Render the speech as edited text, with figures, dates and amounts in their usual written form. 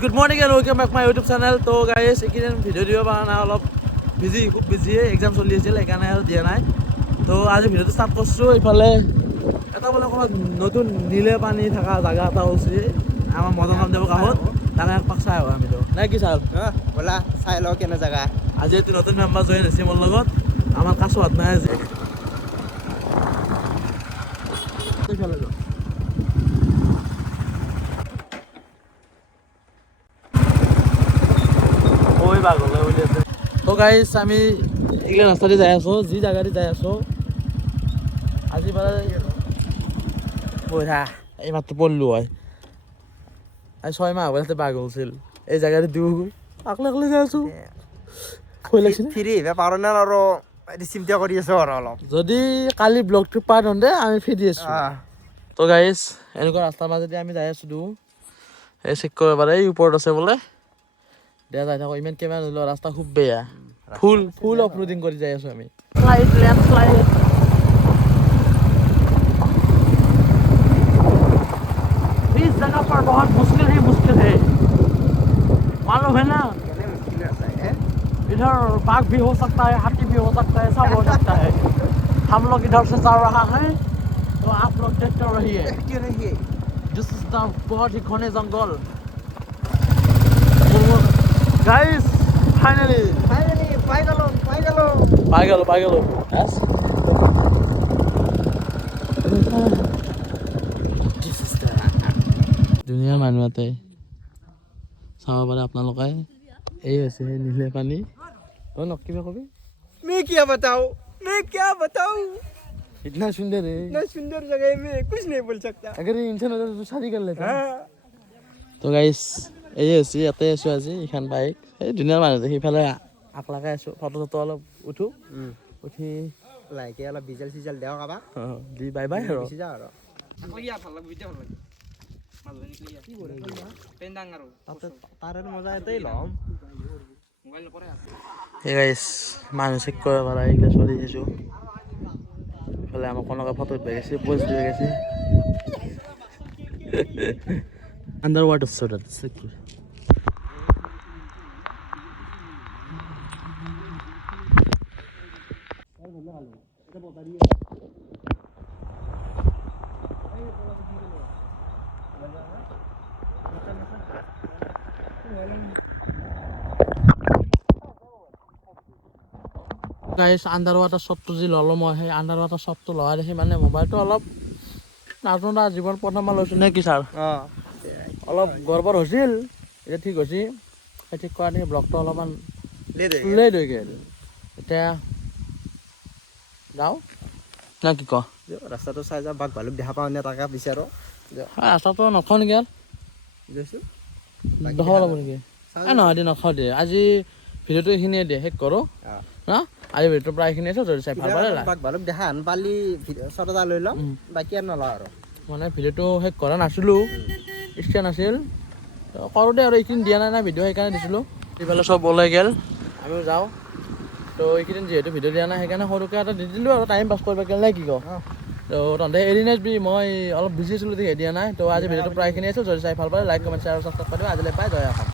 Good morning and welcome back my YouTube channel. তো guys এইকেইদিন video দিব পৰা নাই, অলপ খুব বিজি এক্সাম চলি আছিল সেইকাৰণে আৰু দিয়া নাই। তো আজি ভিডিওটো ষ্টাৰ্ট কৰিছোঁ। এইফালে এটা বোলে ক'ৰবাত নতুন নীলে পানী থকা জাগা এটা হৈছে আমাৰ মদন কামদেৱৰ কাষত, তাকে একপাক চাই আহোঁ আমিতো নাই কি চাওঁ ব'লা চাই লওঁ কেনে জাগা। আজি এইটো নতুন মেম্বাৰ জইন হৈছে মোৰ লগত, আমাৰ কাছো হাত নাই আজি। তো গাইজ আমি এইগিলা ৰাস্তাতে যাই আছোঁ, যি জাগাতে যাই আছোঁ আজি মানে এই মাত্ৰ পঢ়লোঁ হয়। আজি 6 মাহ আগতে বাঘ হৈছিল এই জাগাতে দিওঁ আকলে যাই আছোঁ। ভয় লাগিছে ফ্ৰী আহিব পাৰোঁ নে আৰু চিন্তা কৰি আছোঁ আৰু অলপ। যদি কালি ব্লগটো পাৰ হওঁতে আমি ফিৰি আছোঁ। তো গাইজ এনেকুৱা ৰাস্তাৰ মাজেদি আমি যাই আছোঁ দিওঁ, এই চেক কৰিব পাৰে এই ওপৰত আছে বোলে। দিয়া যাই থাকোঁ, ইমান কেমেৰা ধৰিলোঁ, ৰাস্তা খুব বেয়া, ফুল অফৰোডিং কৰি যাই আছোঁ আমি। इस जगह पर बहुत मुश्किल है मालूम है ना। इधर बाघ भी हो सकता है, हाथी भी हो सकता है, सब हो सकता है। हम लोग इधर से जा रहा है तो आप लोग देखते रहिए। दिस इज द बहुत ही घने जंगल गाइस। फाइनली पाई गलो यस। দুনিয়াৰ মানুহ এটাই চাব পাৰে আপোনালোকে, এই হৈছে সেই নীলে পানী। তই নকিবা কবি मैं क्या बताऊं इतना सुंदर है, इतना सुंदर जगह में कुछ नहीं बोल सकता। अगर इंसान होता तो शादी कर लेता। তো গাইছ এই হৈছে ইয়াতে আছোঁ আজি, এইখন বাইক এই দুনিয়াৰ মানুহ সেইফালে আকলাকে আছোঁ। ফটো অলপ উঠো, উঠি লাইকে অলপ ডিজেল চিজেল দেওঁ কাবাক দি বাই বাই আৰু গুচি যাওঁ আৰু। তাৰে মজা এটাই ল'ম। এই গাইছ মানুহ চেক কৰিব পাৰা এইগিলা চলি আছোঁ। এইফালে আমাৰ কোনোবা ফটো উঠবাই গেছে, প'ষ্ট দি গেছে। আণ্ডাৰ ৱাটাৰ চ'ডাত চেক কৰি গাইছ আণ্ডাৰ ৱাটাৰ শ্বটটো যি ল'লোঁ মই, সেই আণ্ডাৰ ৱাটাৰ শ্বটটো লোৱা দেখি মানে মোবাইলটো অলপ নাজানো না, জীৱন প্ৰথমবাৰ লৈছোঁ নে কি ছাৰ, অলপ গড়বড় হৈছিল, এতিয়া ঠিক হৈছে। সেই ঠিক কৰা দেখি ব্লগটো অলপমান লেট হৈ গ'ল। এতিয়া যাওঁ না কি ক? ৰাস্তাটো চাই যাওঁ, বাঘ ভালুক দেখা পাওঁ নে তাকে বিচাৰোঁ। ৰাস্তাটো নখাওঁ নেকি আৰু দেখাব লাগিব নেকি? নহয় দে নখাওঁ দে, আজি ভিডিঅ'টো এইখিনিয়ে দিয়ে শেষ কৰোঁ না। আজি ভিডিঅ'টো প্ৰায় এইখিনিয়ে আছে, যদি চাই ভাল পালে বাঘ ভালুক দেখা হেন পালি শ্বট এটা লৈ ল'ম, বাকী আৰু নলওঁ আৰু। মানে ভিডিঅ'টো শেষ কৰা নাছিলোঁ, ইচ্ছা নাছিল কৰোঁ দে আৰু এইখিনি দিয়া নাই না ভিডিঅ', সেইকাৰণে দিছিলোঁ। এইফালে চব ওলাই গ'ল, আমিও যাওঁ। তো এইকেইদিন যিহেতু ভিডিঅ' দিয়া নাই সেইকাৰণে সৰুকৈ এটা দি দিলোঁ আৰু টাইম পাছ কৰিব গ'ল নে কি ক? তো তহঁতে এৰি নাযাবি, মই অলপ বিজি আছিলোঁ দিয়া নাই। তো আজি ভিডিঅ'টো প্ৰায় এইখিনি আছিল, যদি চাই ভাল পালে লাইক কমেণ্ট শ্বেয়াৰ আৰু ছাবস্ক্ৰাইব কৰি দিওঁ। আজিলৈ পাই জয় অসম।